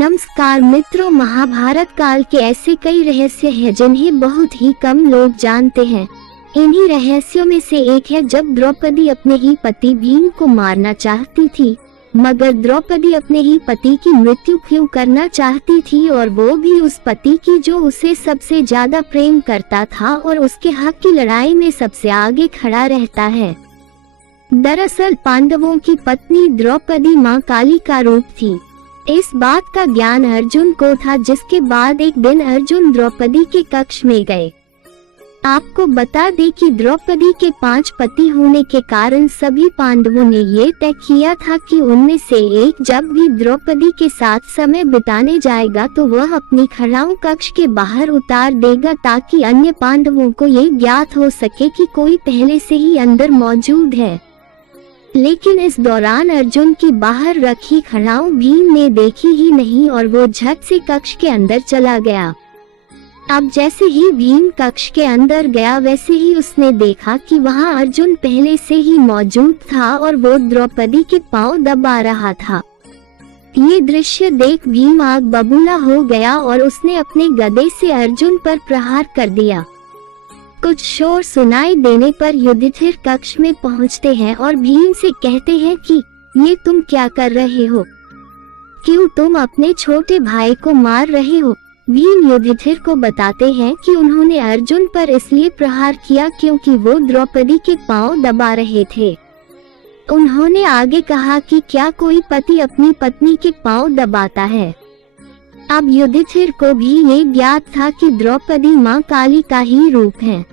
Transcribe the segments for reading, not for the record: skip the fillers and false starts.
नमस्कार मित्रों, महाभारत काल के ऐसे कई रहस्य हैं जिन्हें बहुत ही कम लोग जानते हैं। इन्हीं रहस्यों में से एक है जब द्रौपदी अपने ही पति भीम को मारना चाहती थी, मगर द्रौपदी अपने ही पति की मृत्यु क्यों करना चाहती थी, और वो भी उस पति की जो उसे सबसे ज्यादा प्रेम करता था और उसके हक की लड़ाई में सबसे आगे खड़ा रहता है। दरअसल पांडवों की पत्नी द्रौपदी मां काली का रूप थी। इस बात का ज्ञान अर्जुन को था, जिसके बाद एक दिन अर्जुन द्रौपदी के कक्ष में गए। आपको बता दें कि द्रौपदी के 5 पति होने के कारण सभी पांडवों ने ये तय किया था कि उनमें से एक जब भी द्रौपदी के साथ समय बिताने जाएगा तो वह अपनी खड़ाऊ कक्ष के बाहर उतार देगा, ताकि अन्य पांडवों को ये ज्ञात हो सके कि कोई पहले से ही अंदर मौजूद है। लेकिन इस दौरान अर्जुन की बाहर रखी खड़ाऊ भीम ने देखी ही नहीं और वो झट से कक्ष के अंदर चला गया। अब जैसे ही भीम कक्ष के अंदर गया वैसे ही उसने देखा कि वहां अर्जुन पहले से ही मौजूद था और वो द्रौपदी के पांव दबा रहा था। ये दृश्य देख भीम आग बबूला हो गया और उसने अपने गदे से अर्जुन पर प्रहार कर दिया। कुछ शोर सुनाई देने पर युधिष्ठिर कक्ष में पहुंचते हैं और भीम से कहते हैं कि ये तुम क्या कर रहे हो, क्यों तुम अपने छोटे भाई को मार रहे हो। भीम युधिष्ठिर को बताते हैं कि उन्होंने अर्जुन पर इसलिए प्रहार किया क्योंकि वो द्रौपदी के पांव दबा रहे थे। उन्होंने आगे कहा कि क्या कोई पति अपनी पत्नी के पांव दबाता है। अब युधिष्ठिर को भी ये ज्ञात था कि द्रौपदी मां काली का ही रूप है,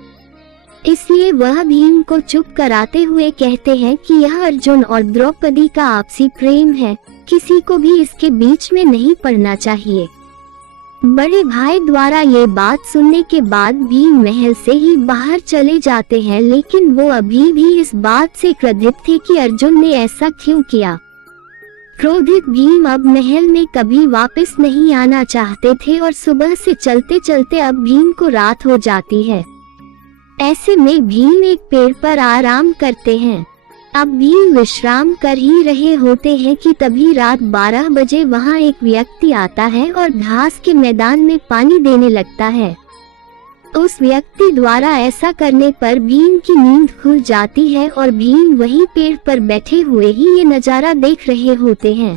इसलिए वह भीम को चुप कराते हुए कहते हैं कि यह अर्जुन और द्रौपदी का आपसी प्रेम है, किसी को भी इसके बीच में नहीं पड़ना चाहिए। बड़े भाई द्वारा ये बात सुनने के बाद भीम महल से ही बाहर चले जाते हैं, लेकिन वो अभी भी इस बात से क्रोधित थे कि अर्जुन ने ऐसा क्यों किया। क्रोधित भीम अब महल में कभी वापस नहीं आना चाहते थे और सुबह से चलते चलते अब भीम को रात हो जाती है। ऐसे में भीम एक पेड़ पर आराम करते हैं। अब भीम विश्राम कर ही रहे होते हैं कि तभी रात 12 बजे वहां एक व्यक्ति आता है और घास के मैदान में पानी देने लगता है। उस व्यक्ति द्वारा ऐसा करने पर भीम की नींद खुल जाती है और भीम वहीं पेड़ पर बैठे हुए ही ये नजारा देख रहे होते हैं।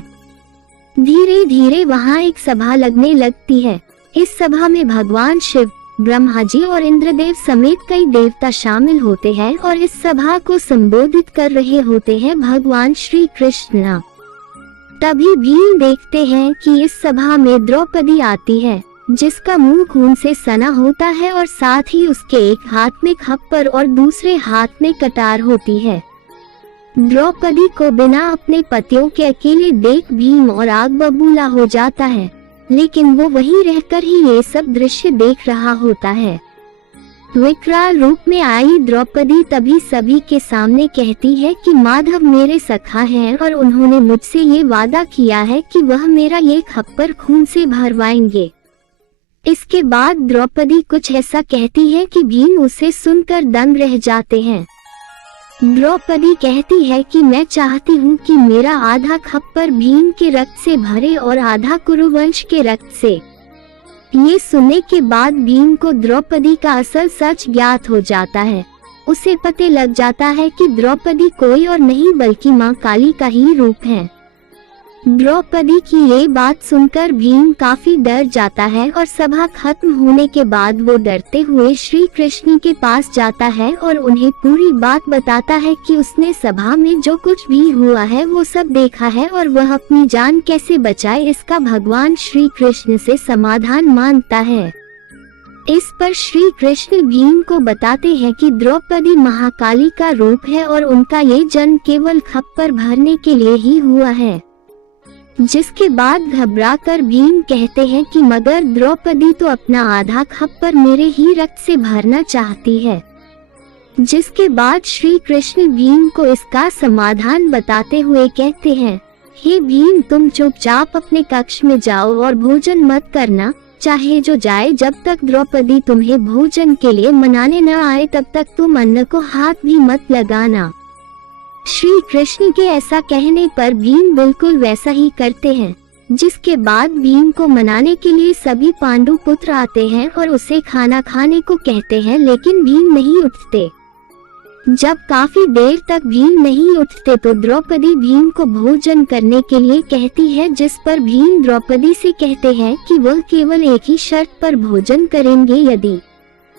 धीरे धीरे वहां एक सभा लगने लगती है। इस सभा में भगवान शिव, ब्रह्मा जी और इंद्रदेव समेत कई देवता शामिल होते हैं और इस सभा को संबोधित कर रहे होते हैं भगवान श्री कृष्ण। तभी भीम देखते हैं कि इस सभा में द्रौपदी आती है, जिसका मुंह खून से सना होता है और साथ ही उसके एक हाथ में खप्पर और दूसरे हाथ में कटार होती है। द्रौपदी को बिना अपने पतियों के अकेले देख भीम और आग बबूला हो जाता है, लेकिन वो वहीं रहकर ही ये सब दृश्य देख रहा होता है। विकराल रूप में आई द्रौपदी तभी सभी के सामने कहती है कि माधव मेरे सखा हैं और उन्होंने मुझसे ये वादा किया है कि वह मेरा ये खप्पर खून से भरवाएंगे। इसके बाद द्रौपदी कुछ ऐसा कहती है कि भीम उसे सुनकर दंग रह जाते हैं। द्रौपदी कहती है कि मैं चाहती हूँ कि मेरा आधा खप्पर भीम के रक्त से भरे और आधा कुरुवंश के रक्त से। ये सुनने के बाद भीम को द्रौपदी का असल सच ज्ञात हो जाता है। उसे पता लग जाता है कि द्रौपदी कोई और नहीं बल्कि मां काली का ही रूप है। द्रौपदी की ये बात सुनकर भीम काफी डर जाता है और सभा खत्म होने के बाद वो डरते हुए श्री कृष्ण के पास जाता है और उन्हें पूरी बात बताता है कि उसने सभा में जो कुछ भी हुआ है वो सब देखा है और वह अपनी जान कैसे बचाए इसका भगवान श्री कृष्ण से समाधान मांगता है। इस पर श्री कृष्ण भीम को बताते हैं कि द्रौपदी महाकाली का रूप है और उनका ये जन्म केवल खप्पर भरने के लिए ही हुआ है। जिसके बाद घबराकर भीम कहते हैं कि मगर द्रौपदी तो अपना आधा खप्पर मेरे ही रक्त से भरना चाहती है। जिसके बाद श्री कृष्ण भीम को इसका समाधान बताते हुए कहते हैं, हे भीम तुम चुपचाप अपने कक्ष में जाओ और भोजन मत करना, चाहे जो जाए, जब तक द्रौपदी तुम्हें भोजन के लिए मनाने न आए तब तक तुम अन्न को हाथ भी मत लगाना। श्री कृष्ण के ऐसा कहने पर भीम बिल्कुल वैसा ही करते हैं। जिसके बाद भीम को मनाने के लिए सभी पांडु पुत्र आते हैं और उसे खाना खाने को कहते हैं, लेकिन भीम नहीं उठते। जब काफी देर तक भीम नहीं उठते तो द्रौपदी भीम को भोजन करने के लिए कहती है, जिस पर भीम द्रौपदी से कहते हैं कि वह केवल एक ही शर्त पर भोजन करेंगे, यदि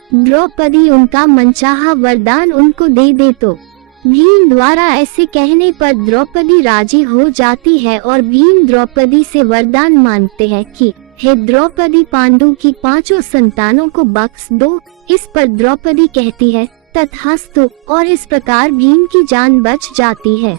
द्रौपदी उनका मनचाहा वरदान उनको दे दे तो। भीम द्वारा ऐसे कहने पर द्रौपदी राजी हो जाती है और भीम द्रौपदी से वरदान मांगते हैं कि हे द्रौपदी, पांडु की 5 संतानों को बख्श दो। इस पर द्रौपदी कहती है तथास्तु, और इस प्रकार भीम की जान बच जाती है।